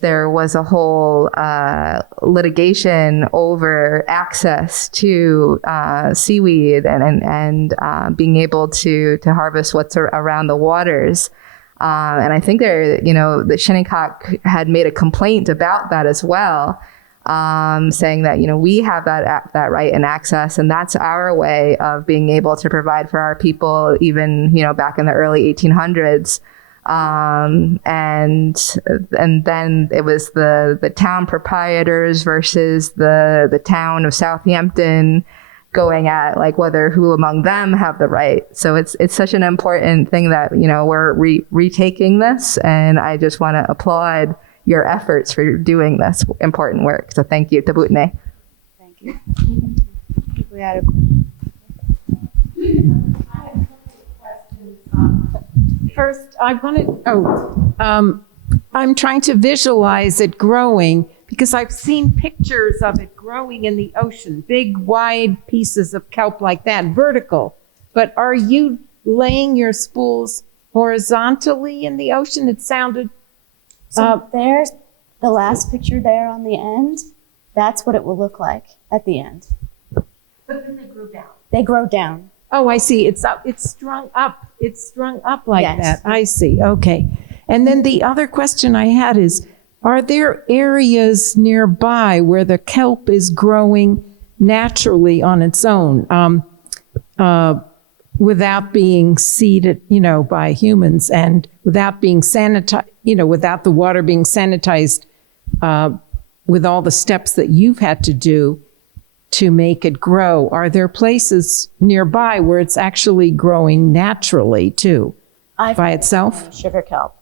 there was a whole litigation over access to seaweed and being able to harvest what's around the waters. And I think the Shinnecock had made a complaint about that as well, saying that, we have that right and access, and that's our way of being able to provide for our people, even, back in the early 1800s. And then it was the town proprietors versus the town of Southampton going at like who among them have the right. So it's such an important thing that, we're retaking this, and I just want to applaud your efforts for doing this important work. So thank you, Tabutne. Thank you. I think we had a question. First, I'm trying to visualize it growing because I've seen pictures of it growing in the ocean, big, wide pieces of kelp like that, vertical. But are you laying your spools horizontally in the ocean? It sounded... So there's the last picture there on the end. That's what it will look like at the end. But then they grow down. They grow down. Oh, I see. It's up. It's strung up. It's strung up like Yes. that. I see. Okay. And then the other question I had is, are there areas nearby where the kelp is growing naturally on its own, without being seeded, by humans, and without being sanitized, without the water being sanitized, with all the steps that you've had to do to make it grow? Are there places nearby where it's actually growing naturally too, by itself? Sugar kelp.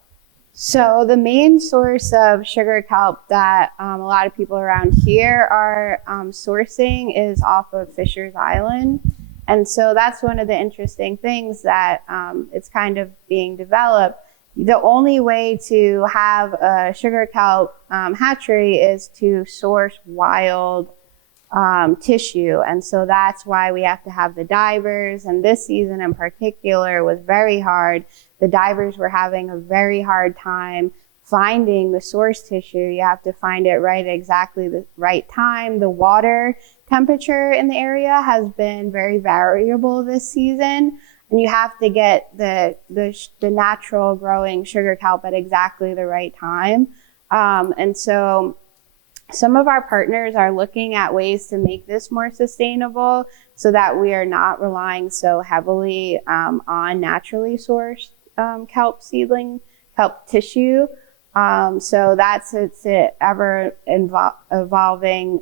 So the main source of sugar kelp that a lot of people around here are sourcing is off of Fisher's Island. And so that's one of the interesting things that it's kind of being developed. The only way to have a sugar kelp hatchery is to source wild tissue. And so that's why we have to have the divers. And this season in particular was very hard. The divers were having a very hard time finding the source tissue. You have to find it right at exactly the right time. The water temperature in the area has been very variable this season. And you have to get the natural growing sugar kelp at exactly the right time. And so some of our partners are looking at ways to make this more sustainable so that we are not relying so heavily on naturally sourced kelp tissue. So it's an ever evolving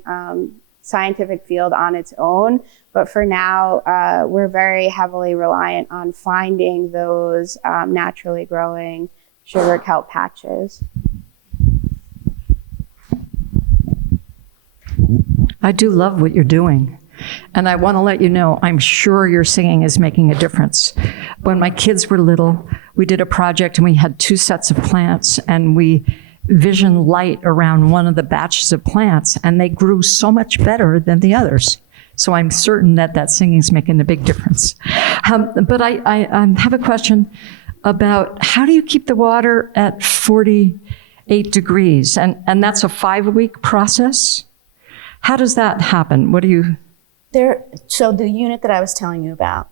scientific field on its own. But for now, we're very heavily reliant on finding those naturally growing sugar kelp patches. I do love what you're doing. And I want to let you know, I'm sure your singing is making a difference. When my kids were little, we did a project and we had 2 sets of plants and we visioned light around one of the batches of plants and they grew so much better than the others. So I'm certain that singing is making a big difference. But I have a question about how do you keep the water at 40 8 degrees. And that's a 5-week process? How does that happen? What do you... So the unit that I was telling you about,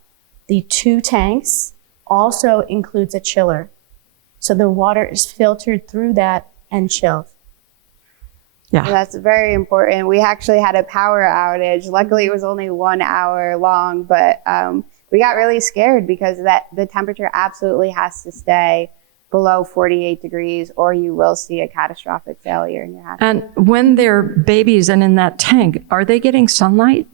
the 2 tanks also includes a chiller. So the water is filtered through that and chilled. Yeah. That's very important. We actually had a power outage. Luckily, it was only 1 hour long, but we got really scared because the temperature absolutely has to stay below 48 degrees or you will see a catastrophic failure in your hatchery. And when they're babies and in that tank, are they getting sunlight?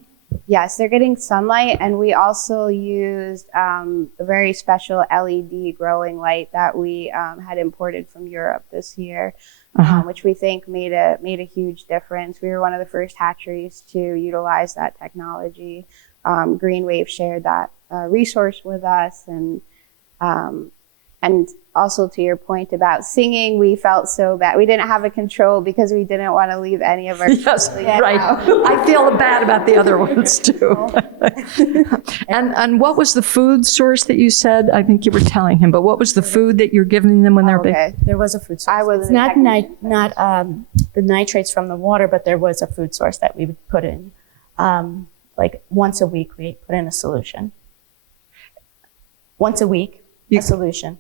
Yes, they're getting sunlight, and we also used a very special LED growing light that we had imported from Europe this year, which we think made a huge difference. We were one of the first hatcheries to utilize that technology. Greenwave shared that resource with us, and also to your point about singing, we felt so bad. We didn't have a control because we didn't want to leave any of our Yes, right. I feel bad about the other ones too. And what was the food source that you said? I think you were telling him, but what was the food that you're giving them when they're big? Okay. There was a food source. I wasn't It's not the nitrates from the water, but there was a food source that we would put in. Like once a week, we put in a solution. Once a week, a solution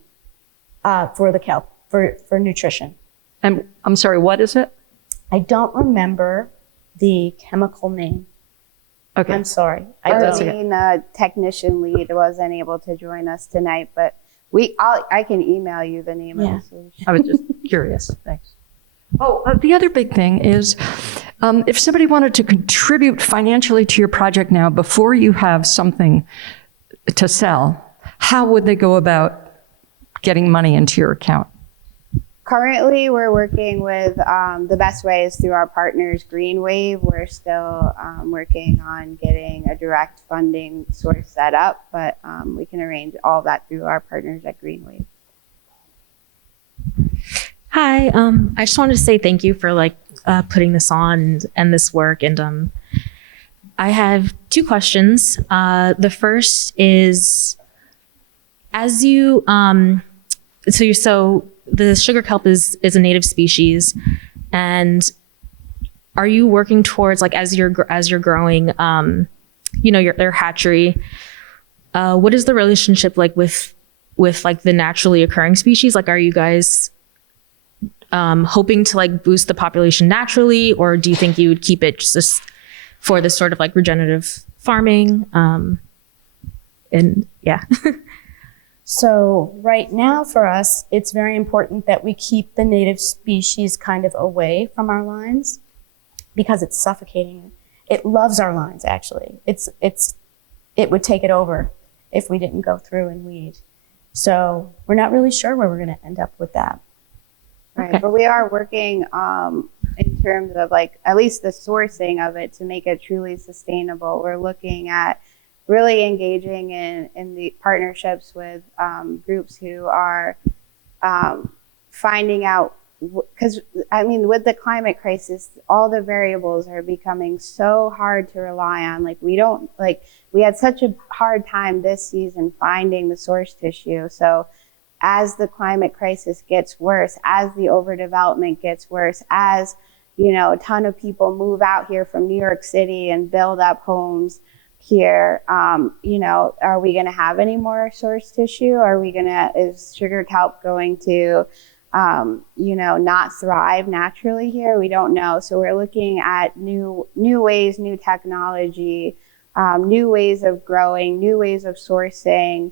for the kelp, for nutrition. And I'm sorry, what is it? I don't remember the chemical name. Okay. I'm sorry. Our main technician lead wasn't able to join us tonight, but I can email you the name of the solution. I was just curious. Thanks. Oh, the other big thing is if somebody wanted to contribute financially to your project now before you have something to sell, how would they go about getting money into your account? Currently, we're working with the best way is through our partners, Greenwave. We're still working on getting a direct funding source set up, but we can arrange all that through our partners at Greenwave. Hi, I just wanted to say thank you for putting this on and this work. And I have 2 questions. The first is, as you so the sugar kelp is a native species, and are you working towards as you're growing their hatchery, what is the relationship like with the naturally occurring species? Are you guys hoping to boost the population naturally, or do you think you would keep it just for this sort of regenerative farming? And yeah. So right now for us, it's very important that we keep the native species kind of away from our lines because it's suffocating. It loves our lines, actually. It would take it over if we didn't go through and weed. So we're not really sure where we're going to end up with that. Right, Okay. but we are working in terms of at least the sourcing of it to make it truly sustainable. We're looking at really engaging in the partnerships with groups who are finding out, because with the climate crisis, all the variables are becoming so hard to rely on. We had such a hard time this season finding the source tissue. So as the climate crisis gets worse, as the overdevelopment gets worse, as a ton of people move out here from New York City and build up homes here, are we going to have any more source tissue? Is sugar kelp going to, not thrive naturally here? We don't know. So we're looking at new ways, new technology, new ways of growing, new ways of sourcing,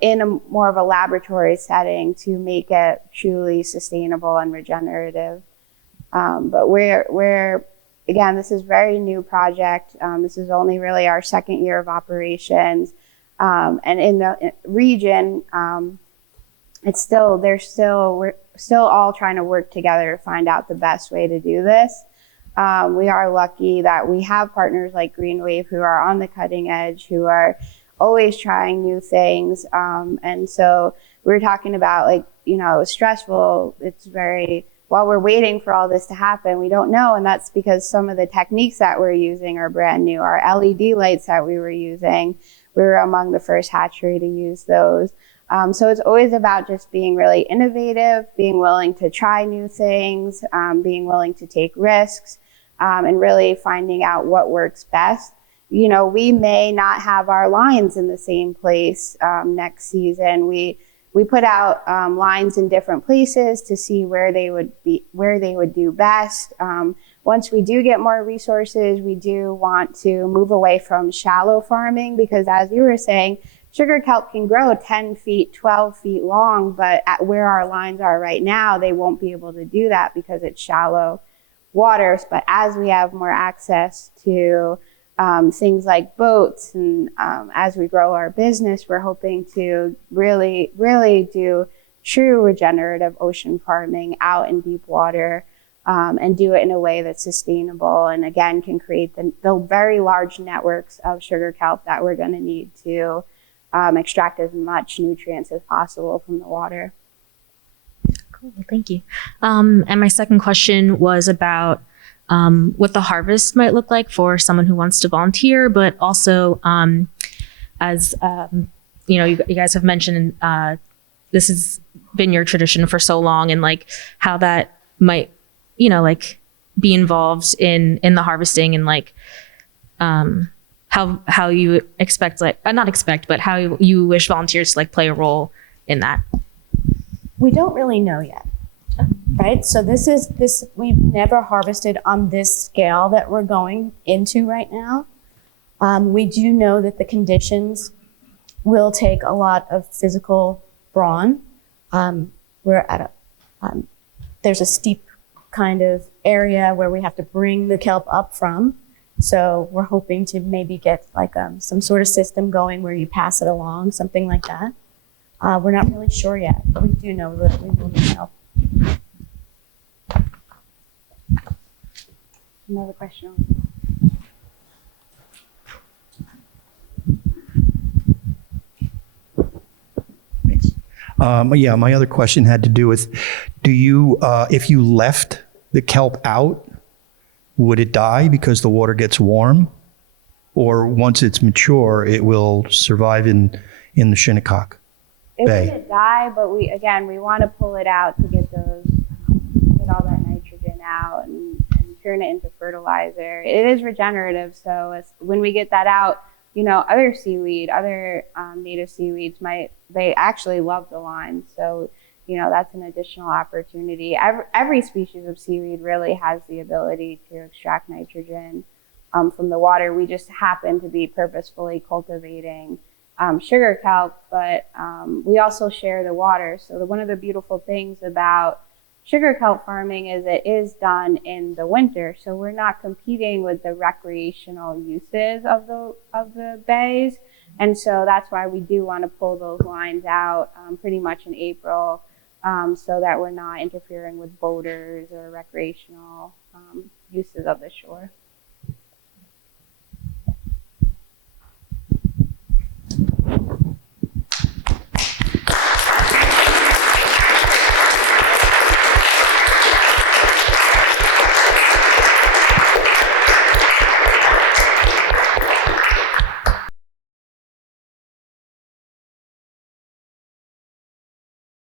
in a more of a laboratory setting to make it truly sustainable and regenerative. But again, this is a very new project. This is only really our 2nd year of operations. And in the region, we're still all trying to work together to find out the best way to do this. We are lucky that we have partners like Greenwave who are on the cutting edge, who are always trying new things. And so we were talking about it's stressful. It's while we're waiting for all this to happen, we don't know. And that's because some of the techniques that we're using are brand new. Our LED lights that we were using, we were among the first hatchery to use those. So it's always about just being really innovative, being willing to try new things, being willing to take risks, and really finding out what works best. You know, we may not have our lines in the same place next season. We put out lines in different places to see where they would do best. Once we do get more resources, we do want to move away from shallow farming because, as you were saying, sugar kelp can grow 10 feet, 12 feet long, but at where our lines are right now, they won't be able to do that because it's shallow waters. But as we have more access to things like boats and as we grow our business, we're hoping to really, really do true regenerative ocean farming out in deep water and do it in a way that's sustainable and again can create the very large networks of sugar kelp that we're going to need to extract as much nutrients as possible from the water. Cool, thank you. And my second question was about what the harvest might look like for someone who wants to volunteer, but also as you know, you guys have mentioned this has been your tradition for so long, and like how that might, you know, like be involved in the harvesting and like how you expect, like not expect, but how you wish volunteers to like play a role in that. We don't really know yet, right? So we've never harvested on this scale that we're going into right now. We do know that the conditions will take a lot of physical brawn. We're at there's a steep kind of area where we have to bring the kelp up from. So we're hoping to maybe get like some sort of system going where you pass it along, something like that. We're not really sure yet, but we do know that we will need help. Another question. Thanks. Yeah, my other question had to do with, do you, if you left the kelp out, would it die because the water gets warm? Or once it's mature, it will survive in the Shinnecock Bay? It wouldn't die, but we want to pull it out to get get all that nitrogen out and turn it into fertilizer. It is regenerative, so when we get that out, you know, other native seaweeds they actually love the line. So, you know, that's an additional opportunity. Every species of seaweed really has the ability to extract nitrogen from the water. We just happen to be purposefully cultivating sugar kelp, but we also share the water. So one of the beautiful things about sugar kelp farming is it is done in the winter. So we're not competing with the recreational uses of the bays. And so that's why we do want to pull those lines out pretty much in April so that we're not interfering with boaters or recreational uses of the shore.